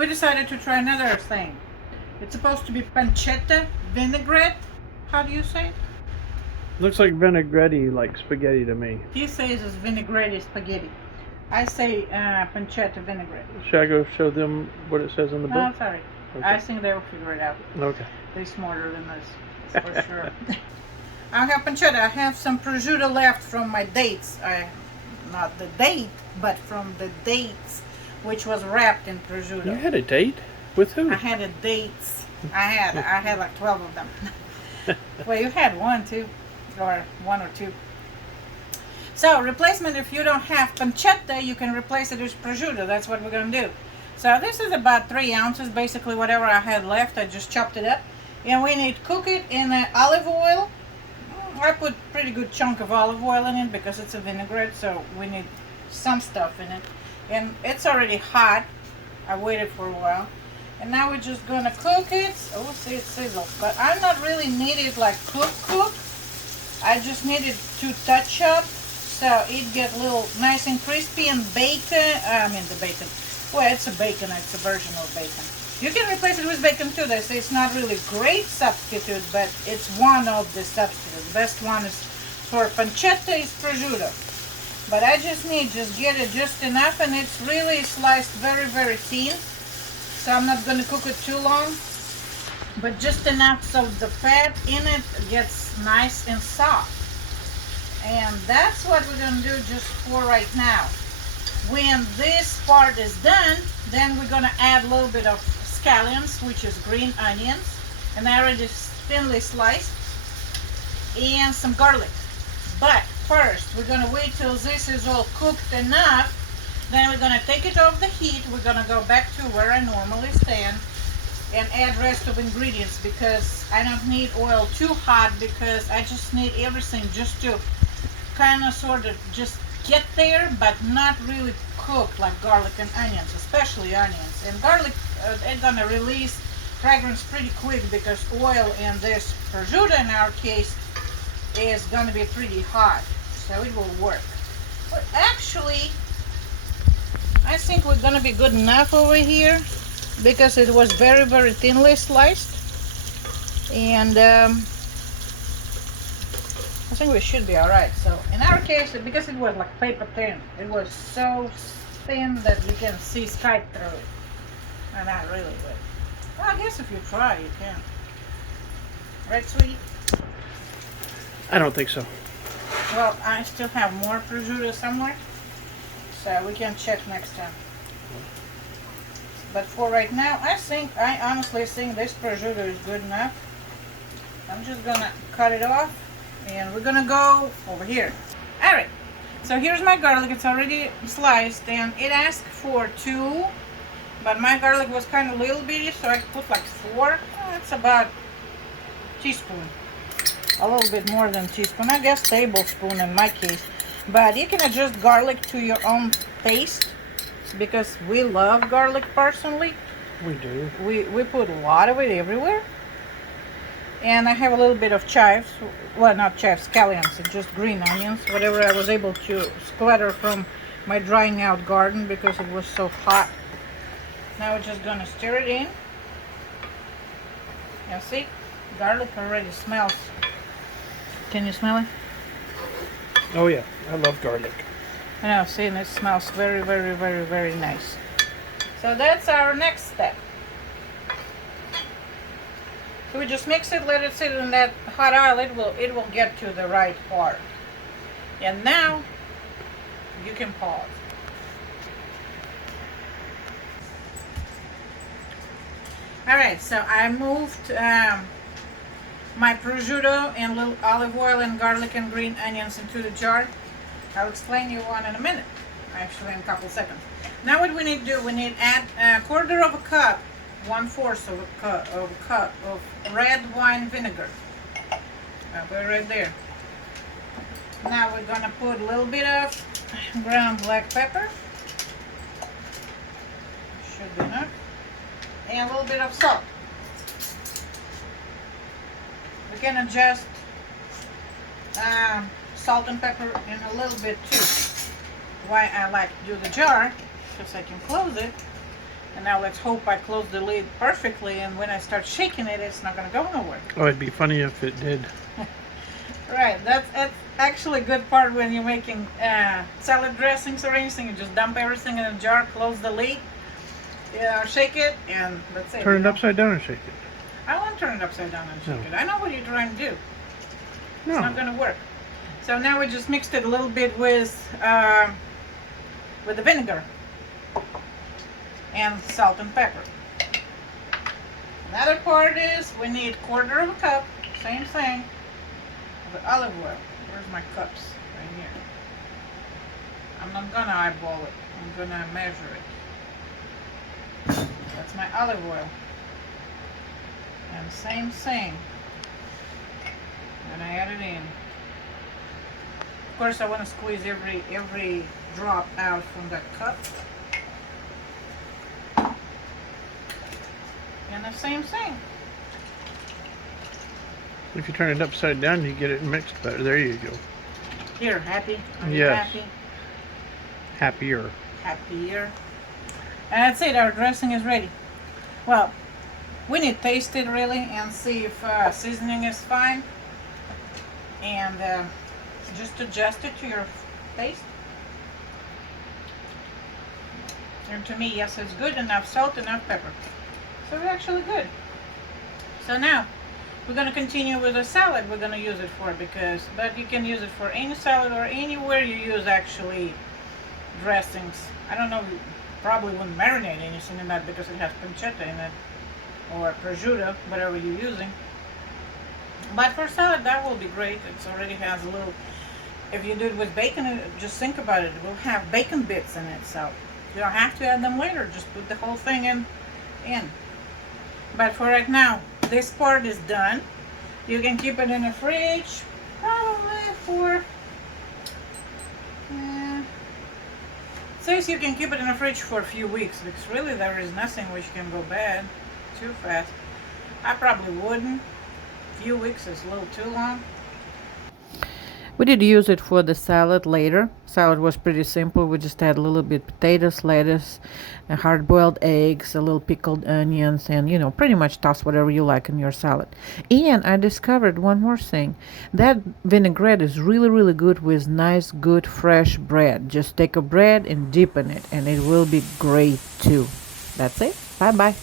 we decided to try another thing. It's supposed to be pancetta vinaigrette. How do you say it? Looks like vinaigrette, like spaghetti to me. He says it's vinaigrette spaghetti. I say pancetta vinaigrette. Should I go show them what it says in the book? No, sorry. Okay. I think they will figure it out. Okay. They're smarter than us, that's for sure. I have pancetta. I have some prosciutto left from my dates. Not the date, but from the dates, which was wrapped in prosciutto. You had a date? With who? I had a dates. I had like 12 of them. Well, you had one too, or one or two. So replacement, if you don't have pancetta, you can replace it with prosciutto. That's what we're gonna do. So this is about 3 ounces, basically whatever I had left. I just chopped it up, and we need to cook it in olive oil. I put pretty good chunk of olive oil in it because it's a vinaigrette, so we need some stuff in it. And it's already hot. I waited for a while. And now we're just gonna cook it. Oh, see, it sizzles. But I'm not really need it like cook. I just need it to touch up so it get a little nice and crispy and bacon. The bacon. Well, it's a bacon. It's a version of bacon. You can replace it with bacon too. They say it's not really great substitute, but it's one of the substitutes. The best one is for pancetta is prosciutto. But I just get it just enough, and it's really sliced very, very thin. So I'm not going to cook it too long, but just enough so the fat in it gets nice and soft. And that's what we're going to do just for right now. When this part is done, then we're going to add a little bit of scallions, which is green onions, and I already thinly sliced, and some garlic. But first, we're going to wait till this is all cooked enough. Then we're going to take it off the heat. We're going to go back to where I normally stand and add rest of ingredients, because I don't need oil too hot, because I just need everything just to kind of sort of just get there, but not really cook, like garlic and onions, especially onions. And garlic, they're going to release fragrance pretty quick, because oil in this prosciutto in our case is going to be pretty hot, so it will work. But actually, I think we're gonna be good enough over here, because it was very, very thinly sliced, and I think we should be all right. So in our case, because it was like paper thin, it was so thin that you can see straight through it. And not really good. Well, I guess if you try, you can. Right, sweetie? I don't think so. Well, I still have more prosciutto somewhere, so we can check next time. But for right now, I honestly think this prosciutto is good enough. I'm just gonna cut it off, and we're gonna go over here. All right, so here's my garlic. It's already sliced, and it asked for 2, but my garlic was kind of little bitty, so I put like 4. That's about a teaspoon. A little bit more than a teaspoon, I guess tablespoon in my case. But you can adjust garlic to your own taste, because we love garlic personally. We do. We put a lot of it everywhere. And I have a little bit of chives, well, not chives, scallions, it's just green onions, whatever I was able to splatter from my drying out garden because it was so hot. Now we're just gonna stir it in. You see, garlic already smells. Can you smell it? Oh yeah, I love garlic. I know, see, and it smells very, very, very, very nice. So that's our next step. So we just mix it, let it sit in that hot oil. It will get to the right part. And now you can pause. All right, so I moved my prosciutto and little olive oil and garlic and green onions into the jar. I'll explain you one in a minute, actually in a couple seconds. Now what we need to do, we need to add a quarter of a cup, 1/4 of a cup of red wine vinegar. I'll put it right there. Now we're gonna put a little bit of ground black pepper. Should be enough. And a little bit of salt. We can adjust salt and pepper in a little bit too. Why I like to do the jar, because I can close it And now let's hope I close the lid perfectly, and when I start shaking it, it's not gonna go nowhere. Oh, it'd be funny if it did. Right, that's actually a good part when you're making salad dressings or anything. You just dump everything in a jar, close the lid, shake it, and that's it. Turn it upside down and shake it. I won't turn it upside down and shake No. it. I know what you're trying to do. No. It's not gonna work. So now we just mixed it a little bit with the vinegar and salt and pepper. Another part is we need 1/4 cup, same thing, of olive oil. Where's my cups? Right here. I'm not gonna eyeball it. I'm gonna measure it. That's my olive oil. And same thing. And I add it in. Of course, I want to squeeze every drop out from that cup. And the same thing. If you turn it upside down, you get it mixed better. There you go. Here, happy? Are you Yes. happy? Happier. Happier. And that's it. Our dressing is ready. Well, we need to taste it really and see if seasoning is fine. And just adjust it to your taste. And to me, yes, it's good. Enough salt, enough pepper. So it's actually good. So now we're going to continue with the salad we're going to use it for, but you can use it for any salad or anywhere you use actually dressings. I don't know, you probably wouldn't marinate anything in that because it has pancetta in it, or prosciutto, whatever you're using. But for salad, that will be great. It already has a little, if you do it with bacon, just think about it, it will have bacon bits in it, so you don't have to add them later, just put the whole thing in. But for right now, this part is done. You can keep it in the fridge probably for says you can keep it in the fridge for a few weeks, because really there is nothing which can go bad too fast. I probably wouldn't. A few weeks is a little too long. We did use it for the salad later. Salad was pretty simple. We just had a little bit potatoes, lettuce, hard-boiled eggs, a little pickled onions, and pretty much toss whatever you like in your salad. And I discovered one more thing. That vinaigrette is really, really good with nice, good, fresh bread. Just take a bread and dip in it, and it will be great too. That's it. Bye-bye.